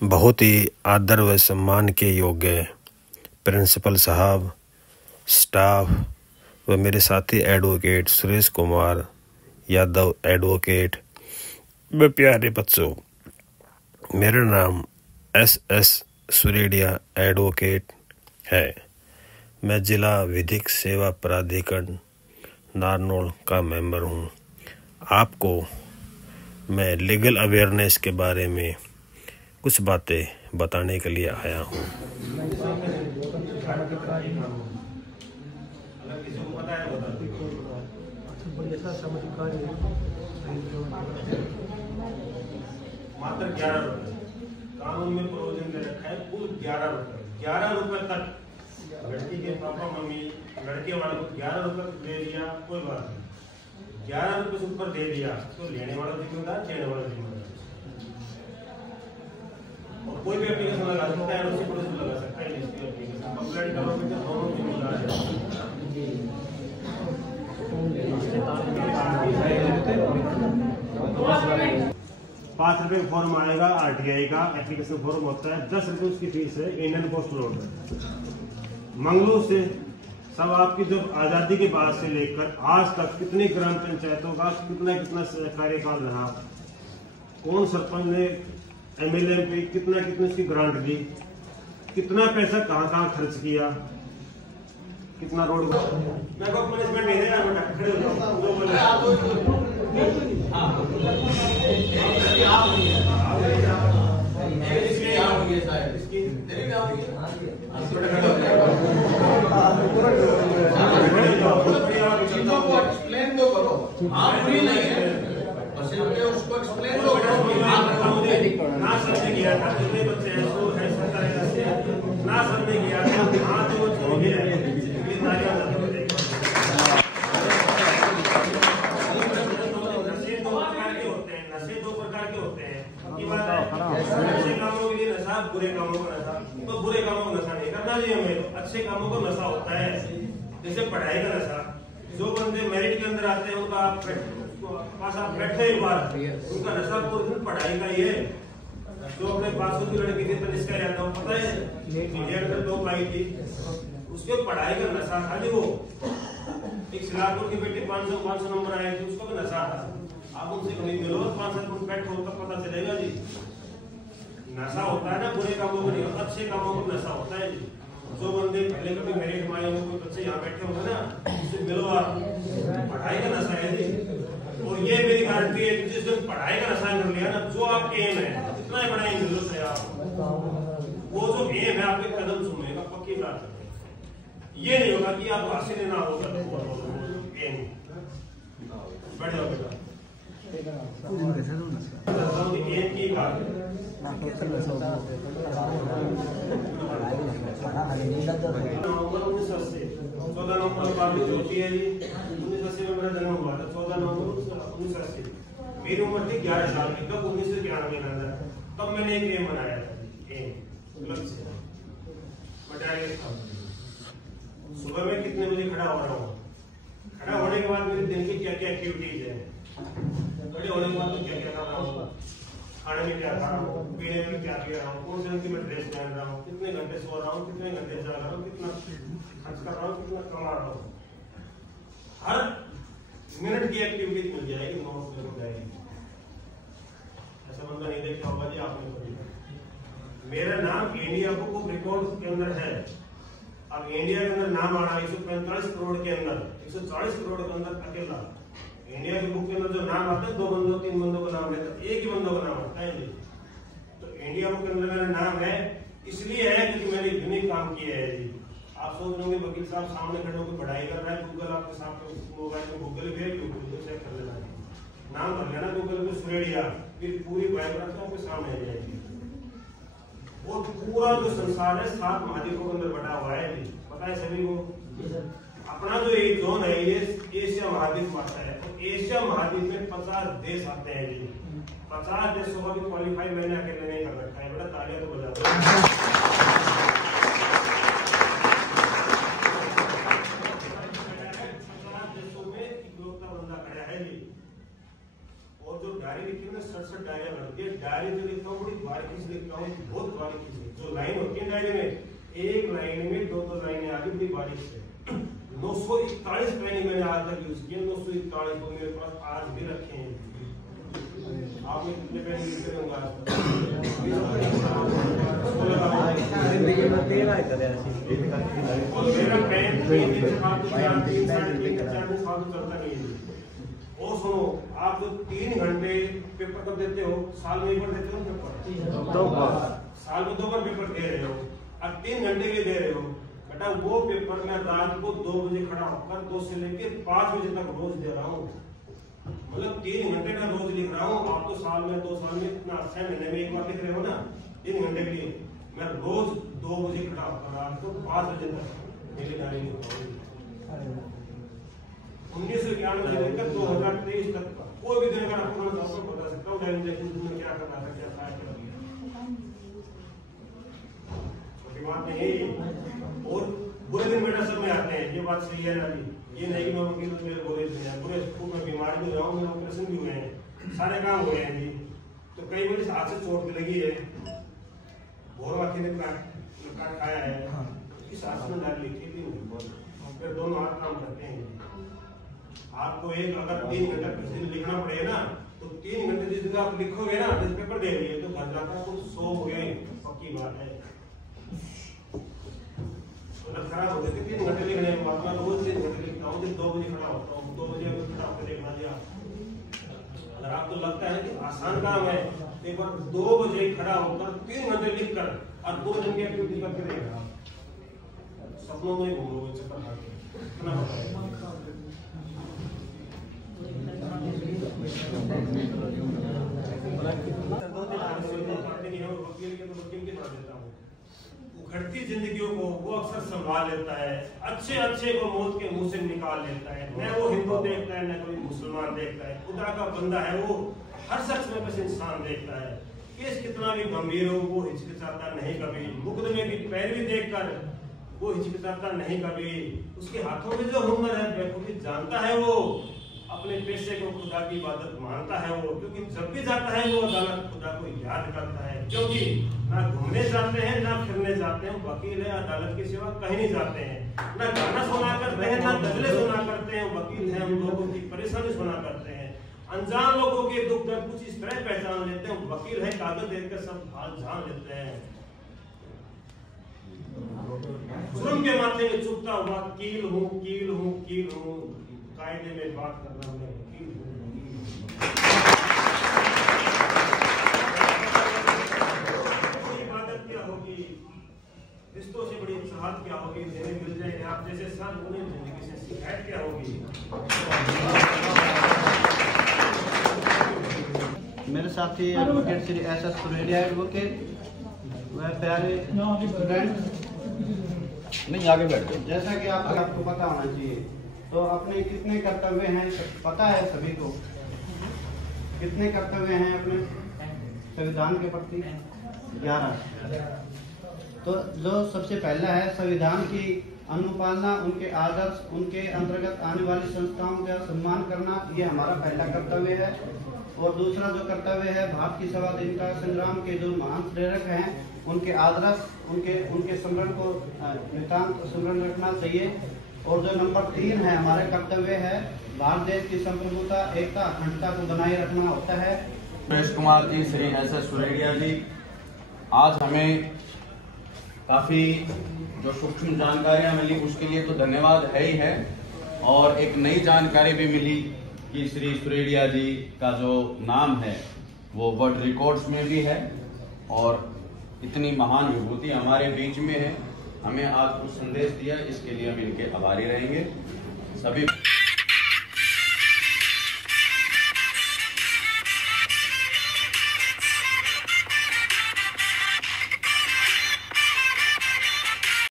बहुत ही आदर व सम्मान के योग्य प्रिंसिपल साहब, स्टाफ व मेरे साथी एडवोकेट सुरेश कुमार यादव एडवोकेट व प्यारे बच्चों, मेरा नाम एस सुरेडिया एडवोकेट है। मैं जिला विधिक सेवा प्राधिकरण नारनौल का मेंबर हूँ। आपको मैं लीगल अवेयरनेस के बारे में कुछ बातें बताने के लिए आया हूँ। मात्र 11 रुपए कानून में प्रोविजन दे रखा है, कुल 11 रुपए तक लड़की के पापा मम्मी लड़के वाले को 11 रुपए दे दिया, कोई बात नहीं। 11 रुपए से ऊपर दे दिया तो लेने वाला जिम्मेदार, देने वाला जिम्मेदार। और कोई भी एप्लीकेशन लगा सकता है, उसी पर लगा सकता है। इसकी एप्लीकेशन कंप्लेंट करोगे तो दोनों जिम्मेदार हैं। 5 रुपए का फॉर्म आएगा, आरटीआई का एप्लीकेशन फॉर्म होता है। 10 रुपए उसकी फीस है, इंडियन पोस्टल ऑर्डर। मंगलू से सब आपकी जब आजादी के बाद से लेकर आज तक कितनी ग्राम पंचायतों का कितना कार्यकाल रहा, कौन सरपंच ने एमएलए पे कितनी उसकी ग्रांट दी, कितना पैसा कहाँ खर्च किया, कितना रोड। मैं को पनिशमेंट नहीं देगा बेटा, खड़े हो जाओ। जो बोले चीजों को एक्सप्लेन तो करो। आप फ्री नहीं है, बस उसको एक्सप्लेन तो करो। ना समझने गया था, जितने बच्चे हैं तो ऐसा करेगा ना समझने गया था। हाँ तो वो ये नशे 2 प्रकार के होते हैं। अच्छे कामों के लिए नशा, बुरे कामों का नशा। तो बुरे कामों का नशा नहीं करना चाहिए हमें, अच्छे कामों का नशा होता है। जैसे पढ़ाई का नशा, जो बंदे मेरिट के अंदर आते हैं उनका आप बैठे एक बार, उनका नशा पूरे दिन पढ़ाई का ही है। जो अपने पास की लड़की थी तनिष्का यादव, पता है इंडिया में 2 पाई थी, उसके पढ़ाई का नशा था जी। वो एक सिलापुर की बेटी 500 नंबर आए थे, उसका भी नशा था। आप उनसे कहीं मिलो 5 मिनट बैठो तब पता चलेगा जी। नशा होता है ना बुरे कामों को नहीं, अच्छे कामों को नशा होता है जी। जो बंदे पहले कभी मेरिट में आए हो, कोई बच्चे यहाँ बैठे होंगे ना, उससे मिलो आप, पढ़ाई का नशा है जी। और ये मेरी गारंटी है कि जिस दिन पढ़ाई का नशा कर लिया ना, जो आपके एम है इतना ही बड़ा इंजलिस है आप, वो जो एम है आपके कदम चूमेगा, पक्की बात है। ये नहीं होगा कि आप हासिल ना होगा एम बढ़िया बेटा। एम की बात 14 नवंबर बात होती है जी। 1980 में मेरा जन्म हुआ था, 14 नवंबर 1980। मेरी उम्र थी 11 साल की, तब 1991 के अंदर। तब मैंने एक एम बनाया था, एम लक्ष्य। सुबह में कितने बजे खड़ा हो रहा हूँ, खड़ा होने के बाद मेरे दिन की क्या क्या एक्टिविटीज है, खड़े होने के बाद तो क्या क्या कर रहा हूँ, खाने में क्या खा रहा हूँ, पीने में क्या पी रहा हूँ, कौन से रंग की मैं ड्रेस पहन रहा हूँ, कितने घंटे सो रहा हूँ, कितने घंटे जाग रहा हूँ, कितना खर्च कर रहा हूँ, कितना कमा रहा हूँ। हर मिनट की एक्टिविटी मिल जाएगी, नोट मिल जाएगी। ऐसा बंदा नहीं देखता होगा जी आपने कभी। मेरा नाम इंडिया बुक ऑफ रिकॉर्ड के अंदर है। अब इंडिया के अंदर नाम आ रहा है 145 करोड़ के अंदर, 140 करोड़ के अंदर अकेला इंडिया की बुक के अंदर जो नाम आता है, 2 बंदों 3 बंदों का नाम रहता है, एक ही बंदों का नाम आता है जी। तो इंडिया बुक के अंदर मेरा नाम है, इसलिए है क्योंकि मैंने यूनिक काम किया है जी। आप सोच रहे वकील साहब सामने खड़े होकर पढ़ाई कर रहा है, गूगल आपके सामने मोबाइल में गूगल भी है, यूट्यूब पे चेक कर लेना, नाम भर लेना गूगल पे सुरेडिया, फिर पूरी बायोग्राफी आपके सामने आ जाएगी। और पूरा जो संसार है 7 महाद्वीपों के अंदर बटा हुआ है जी, पता है सभी को। अपना जो ये जोन है ये एशिया महाद्वीप पड़ता है, तो एशिया महाद्वीप में 50 देश आते हैं जी। 50 देशों का भी क्वालिफाई मैंने अकेले नहीं कर रखा है बेटा, तालियां तो बजा दो। 50 देशों में इकलौता बंदा खड़ा है जी। और जो डायरी लिखी है 67 डायरियां बनती है। डायरी जो लिखता हूँ बड़ी बारीकी से लिखता हूँ, बहुत बारीकी से। जो लाइन होती है डायरी में, एक लाइन में 2-2 लाइनें आती बड़ी बारीक से। 941 पेन मैंने आज तक यूज किए, 941 तो मेरे पास आज भी रखे हैं। आपने कितने पेन लिखे होंगे आज तक? मेरा पेन 3 साल तो चलता नहीं है। और सुनो, आप जो 3 घंटे पेपर कब देते हो? साल में 1 बार देते हो पेपर? 2 बार। साल में 2 बार पेपर दे रहे हो, अब 3 घंटे के दे रहे हो। बेटा वो पेपर मैं रात को 2 बजे खड़ा होकर 2 से लेके 5 बजे तक रोज दे रहा हूँ। मतलब 3 घंटे का रोज लिख रहा हूँ। आप तो साल में 2 साल में इतना 6 महीने में 1 बार लिख रहे हो ना, 3 घंटे के लिए। मैं रोज 2 बजे खड़ा होकर रात को 5 बजे तक मेरी डायरी लिखता हूँ। 1991 से लेकर 2023 तक का कोई भी दिन अगर आपको मैं आपको बता सकता हूँ डायरी में क्या करना था, क्या था, क्या किया। छोटी बात नहीं। और बुरे दिन बेटा सब में आते हैं, ये बात सही है ना जी। ये नहीं कि मैं वकील हूँ, मेरे बुरे दिन है, बुरे मैं बीमार भी हुआ हूँ, मेरे ऑपरेशन भी हुए हैं, सारे काम हुए हैं जी। तो कई बार हाथ से चोट भी लगी है, भोर वाकी ने काट खाया है, इस हाथ में डाल लिखी थी, फिर दोनों हाथ काम करते हैं। आपको एक अगर 3 घंटा किसी दिन लिखना पड़ेगा ना, तो 3 घंटे जिस दिन आप लिखोगे ना, जिस पेपर दे रही है तो घर जाकर कुछ 100 हो गए, पक्की बात है। खराब हो गए 3 घंटे लिखने के बाद मैं रोज 3 घंटे लिखता हूँ, 2 बजे खड़ा होता हूँ, 2 बजे खड़ा होकर देखना दिया। अगर आपको लगता है कि आसान काम है, एक बार 2 बजे खड़ा होकर 3 घंटे लिख कर और 2 दिन की एक्टिविटी करके देखा, सपनों में घूमोगे चक्कर खाके। उखड़ती जिंदगियों को वो अक्सर संभाल लेता है, अच्छे को मौत के मुंह से निकाल लेता है। न वो हिंदू देखता है, न कोई मुसलमान देखता है, खुदा का बंदा है वो, हर शख्स में बस इंसान देखता है। केस कितना भी गंभीर हो वो हिचकिचाता नहीं कभी, मुकदमे की पैरवी देखकर वो हिचकिचाता नहीं कभी। उसके हाथों में जो हुनर है बेखूबी जानता है वो, अपने पेशे को खुदा की इबादत मानता है वो, क्योंकि जब भी जाता है वो अदालत खुदा को याद करता है। क्योंकि ना घूमने जाते हैं ना फिरने जाते हैं, वकील है अदालत के सिवा कहीं नहीं जाते हैं। ना गाना सुना करते हैं ना गजलें सुना करते हैं, वकील है हम लोगों की परेशानी सुना करते हैं। अनजान लोगों के दुख दर्द कुछ इस तरह पहचान लेते हैं, वकील है कागज देखकर सब हाल जान लेते हैं। जुर्म के माथे में चुभता हुआ कील हूँ, कायदे में बात करना मैं वकील हूँ। इबादत क्या होगी, रिश्तों से बड़ी चाहत क्या होगी, जिन्हें मिल जाए आप जैसे साथ उन्हें जिंदगी से शिकायत क्या होगी। मेरे साथी एडवोकेट श्री SS सुरेडिया एडवोकेट, वह प्यारे स्टूडेंट, नहीं आगे बैठ जाओ। जैसा कि आपको पता होना चाहिए, तो अपने कितने कर्तव्य हैं पता है सभी को। कितने कर्तव्य हैं अपने संविधान के प्रति? 11। तो जो सबसे पहला है संविधान की अनुपालना, उनके आदर्श, उनके अंतर्गत आने वाली संस्थाओं का सम्मान करना, ये हमारा पहला कर्तव्य है। और दूसरा जो कर्तव्य है, भारत की स्वाधीनता संग्राम के जो महान प्रेरक हैं उनके आदर्श, उनके स्मरण को नितांत स्मरण रखना चाहिए। और जो नंबर 3 है हमारे कर्तव्य है, भारत देश की संप्रभुता, एकता, अखंडता को बनाए रखना होता है। सुरेश कुमार जी, श्री SS सुरेडिया जी, आज हमें काफी जो सूक्ष्म जानकारियां मिली उसके लिए तो धन्यवाद है ही है, और एक नई जानकारी भी मिली कि श्री सुरेडिया जी का जो नाम है वो वर्ल्ड रिकॉर्ड्स में भी है, और इतनी महान विभूति हमारे बीच में है। हमें आज कुछ संदेश दिया, इसके लिए हम इनके आभारी रहेंगे। सभी